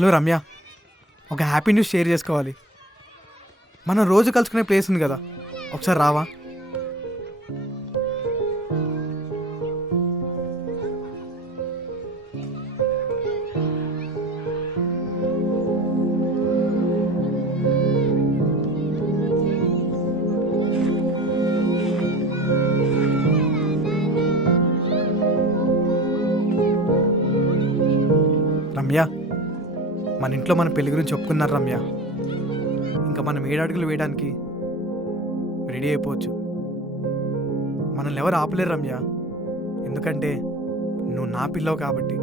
Hello Ramya, ఒక happy news share చేసుకోవాలి. మనం రోజు కలుసుకునే ప్లేస్ ఉంది కదా, ఒకసారి రావా? రమ్య, మన ఇంట్లో మన పెళ్లి గురించి ఒప్పుకున్నారు రమ్య. ఇంకా మనం 7 అడుగులు వేయడానికి రెడీ అయిపోవచ్చు. మనల్ని ఎవరు ఆపలేరు రమ్య, ఎందుకంటే నువ్వు నా పిల్లవు కాబట్టి.